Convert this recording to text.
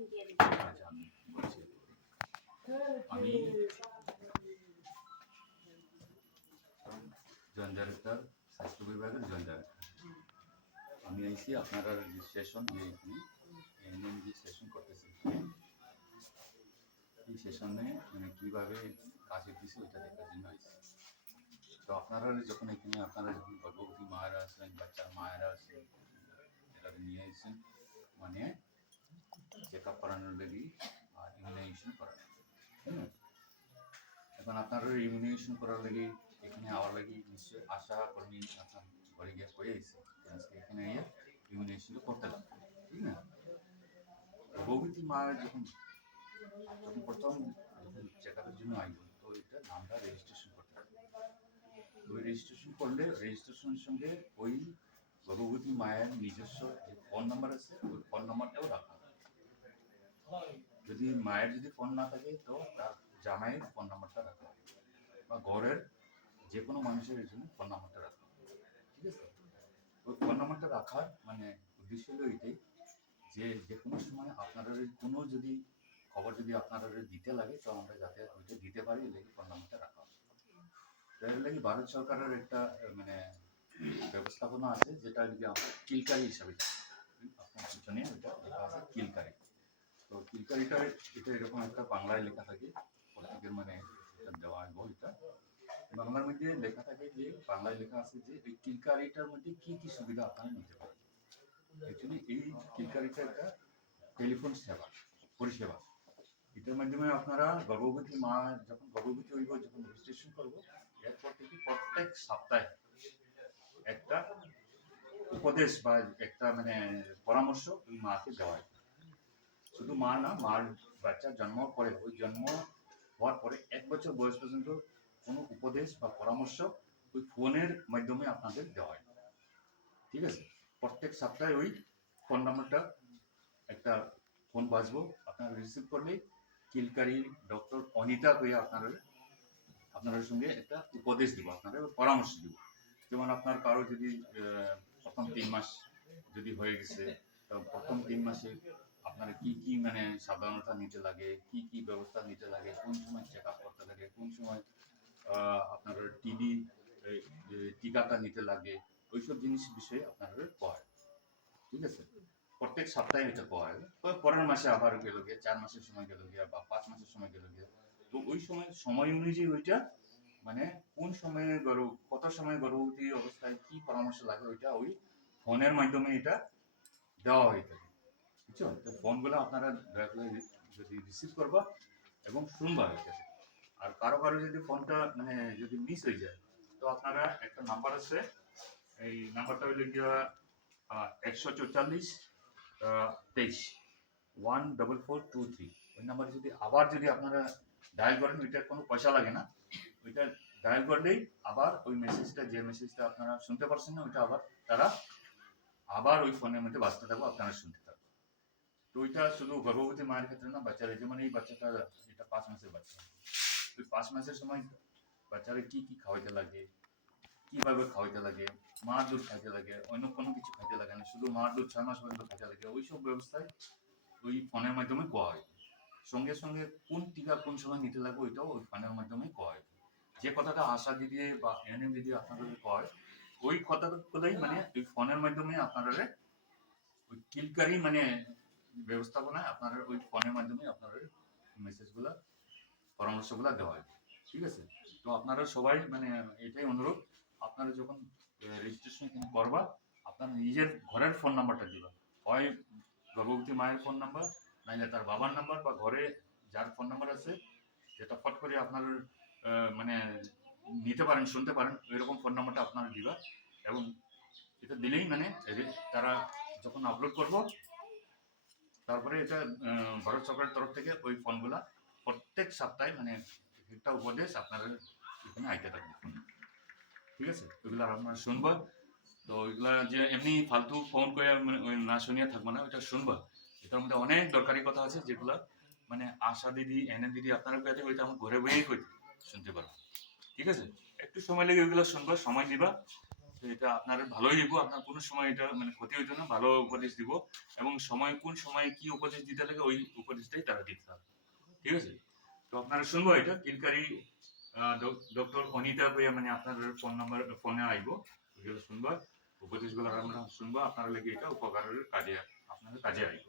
আচ্ছা, আমি বলছি। আমি জয়েন্ট ডাইরেক্টর, স্বাস্থ্য বিভাগের জয়েন্ট ডাইরেক্টর। আমি আইসি আপনারা রেজিস্ট্রেশন এখানে এনএম রেজিস্ট্রেশন করতেছি। এই সেশনে মানে কীভাবে কাজ হইতেছে ওইটা দেখার জন্য আইসি। তো আপনারা যখন এখানে আপনারা যখন গর্ভবতী মায়েরা আছেন, বাচ্চার মায়েরা আছেন, এটা নিয়ে আসছেন মানে চেক আপ করানোর লেগে আর ইমিউনাইজেশন করানো। হ্যাঁ, এখন আপনারা ইমিউনাইজেশন করার লেগে এখানে আওয়ার লাগে নিশ্চয়ই আশা কর্মী আপনার ঘরে গিয়ে করে এসেছে আজকে এখানে গিয়ে ইমিউনাইজেশন করতে লাগবে, ঠিক না? গর্ভবতী মায়ের যখন প্রথম চেক আপের জন্য আইব তো এটা নামটা রেজিস্ট্রেশন করতে হবে। ওই রেজিস্ট্রেশন করলে রেজিস্ট্রেশনের সঙ্গে ওই গর্ভবতী মায়ের নিজস্ব যে ফোন নাম্বার আছে ওই ফোন নাম্বারটাও রাখা হবে। যদি মায়ের যদি ফোন না থাকে তো তার জামাইয়ের ফোন নাম্বারটা রাখা হবে বা ঘরের যে কোনো মানুষের জন্য ফোন নাম্বারটা রাখা হবে, ঠিক আছে? ওই ফোন নাম্বারটা রাখার মানে উদ্দেশ্য হলো এটাই যে যে কোনো সময় আপনাদের কোনো যদি খবর যদি আপনাদের দিতে লাগে তো আমরা যাতে ওইটা দিতে পারি লেগে ফোন নাম্বারটা রাখা হবে। এর লাগে ভারত সরকারের একটা মানে ব্যবস্থাপনা আছে যেটা যদি আমরা কিলকারি হিসাবে আপনার পিছনে ওইটা লেখা আছে কিলকারি। তো কিলকারিটা এটা এরকম একটা বাংলায় লেখা থাকে, প্রত্যেকের মানে এটা দেওয়া হয় এটা বাংলার মধ্যে লেখা থাকে যে বাংলায় লেখা আছে যে এই কিলকারিটার মধ্যে কি কি সুবিধা আপনারা নিতে পারেন। অ্যাকচুয়ালি এই কিলকারিটা একটা টেলিফোন সেবা পরিষেবা। এটার মাধ্যমে আপনারা গর্ভবতী মা যখন গর্ভবতী হইব যখন রেজিস্ট্রেশন করবো এরপর থেকে প্রত্যেক সপ্তাহে একটা উপদেশ বা একটা মানে পরামর্শ ওই মাকে দেওয়া হয়। শুধু মা না, মার বাচ্চার জন্ম পরে ওই জন্ম হওয়ার পরে 1 বছর বয়স পর্যন্ত কোনো উপদেশ বা পরামর্শ ওই ফোনের মাধ্যমে আপনাদের দেওয়া হয়, ঠিক আছে? প্রত্যেক সপ্তাহে ওই ফোন নাম্বারটা একটা ফোন বাজবো, আপনারা রিসিভ করলে কিলকারি ডক্টর অনিতা কইয়া আপনাদের সঙ্গে একটা উপদেশ দিব, আপনাদের পরামর্শ দিব। যেমন আপনার কারো যদি প্রথম 3 মাস যদি হয়ে গেছে তো প্রথম 3 মাসে আপনারা কি কি মানে সাবধানতা নিতে লাগে, কি কি ব্যবস্থা নিতে লাগে, কোন সময় চেক আপ করতে লাগে, কোন সময় আপনার টিবি টিকাটা নিতে লাগে, ওইসব জিনিস বিষয়ে আপনাদের কয়, ঠিক আছে? প্রত্যেক সপ্তাহে এটা কয়। পরের মাসে আবার গেল গিয়ে 4 মাসের সময় গেল গিয়া বা 5 মাসের সময় গেল গিয়া তো ওই সময় অনুযায়ী ওইটা মানে কোন সময়ে কত সময় গর্ভবতী অবস্থায় কি পরামর্শ লাগে ওইটা ওই ফোনের মাধ্যমে এটা দেওয়া হয়ে থাকে, বুঝছো? তো ফোনগুলো আপনারা দয়া করে যদি রিসিভ করবা এবং শুনবা এটা। আর কারো কারো যদি ফোনটা মানে যদি মিস হয়ে যায় তো আপনারা একটা নাম্বার আছে, এই নাম্বারটা হইলে গিয়া 144 14423। ওই নাম্বারে যদি আবার যদি আপনারা ডায়াল করেন ওইটার কোনো পয়সা লাগে না, ওইটা ডায়াল করলেই আবার ওই মেসেজটা যে মেসেজটা আপনারা শুনতে পারছেন না ওইটা আবার তারা আবার ওই ফোনের মধ্যে বাজতে থাকবো, আপনারা শুনতে থাকবো। তো ওইটা শুধু গর্ভবতী মায়ের ক্ষেত্রে না, বাচ্চারা যেমন এই বাচ্চাটা এটা 5 মাসের বাচ্চা, ওই 5 মাসের সময় বাচ্চারা কি কি খাওয়াইতে লাগে, কিভাবে খাওয়াইতে লাগে, মার দুধ খাইতে লাগে, অন্য কোনো কিছু খাইতে লাগে না, শুধু মার দুধ 6 মাস পর্যন্ত খাইতে লাগে, ওইসব ব্যবস্থায় ওই ফোনের মাধ্যমে কোয়া হয়। সঙ্গে সঙ্গে কোন টিকা কোন সময় নিতে লাগবে ওইটাও ওই ফোনের মাধ্যমে কোয়া হয়। যে কথাটা আশা দিদি বা এনএম দিদি আপনাদের কয় ওই কথাগুলোই মানে ওই ফোনের মাধ্যমে আপনারা ওই কিলকারি মানে ব্যবস্থাপনায় আপনারা ওই ফোনের মাধ্যমে আপনাদের মেসেজগুলা পরামর্শগুলা দেওয়া হয়, ঠিক আছে? তো আপনারা সবাই মানে এটাই অনুরোধ, আপনারা যখন রেজিস্ট্রেশন এখানে করবা আপনার নিজের ঘরের ফোন নাম্বারটা দিবা, হয় গর্ভবতী মায়ের ফোন নাম্বার নাইলে তার বাবার নাম্বার বা ঘরে যার ফোন নাম্বার আছে যেটা ফট করে আপনার মানে নিতে পারেন শুনতে পারেন ওইরকম ফোন নাম্বারটা আপনারা দিবা। এবং এটা দিলেই মানে তারা যখন আপলোড করব তারপরে এটা ভারত সরকারের তরফ থেকে ওই ফোনগুলা প্রত্যেক সপ্তাহে মানে একটা উপদেশ আপনারা এখানে আইতে থাকবে, ঠিক আছে? ওইগুলো আপনারা শুনবা। তো ওইগুলা যে এমনি ফালতু ফোন করে না শুনিয়ে থাকবো না, ওইটা শুনবা। এটার মধ্যে অনেক দরকারি কথা আছে যেগুলো মানে আশা দিদি এনে দিদি আপনারা পেতে ওইটা আমার ঘরে বইয়েই শুনতে পারবো, ঠিক আছে? একটু সময় লেগে ওইগুলো শুনবা, সময় দিবা। তো এটা আপনার ভালোই হইব, আপনার কোনো সময় এটা মানে ক্ষতি হইতো না, ভালো উপদেশ দিব। এবং সময় কোন সময় কি উপদেশ দিতে লাগে ওই উপদেশটাই তারা দিতে হবে, ঠিক আছে? তো আপনারা শুনবো এটা কিলকারি ডক্টর অনিতা কইয়া মানে আপনার ফোন নাম্বার ফোনে আইব, ওইগুলো শুনবা, উপদেশগুলো আমরা শুনবো, আপনারা লেগে এটা উপকারের কাজে আপনাদের কাজে আইব।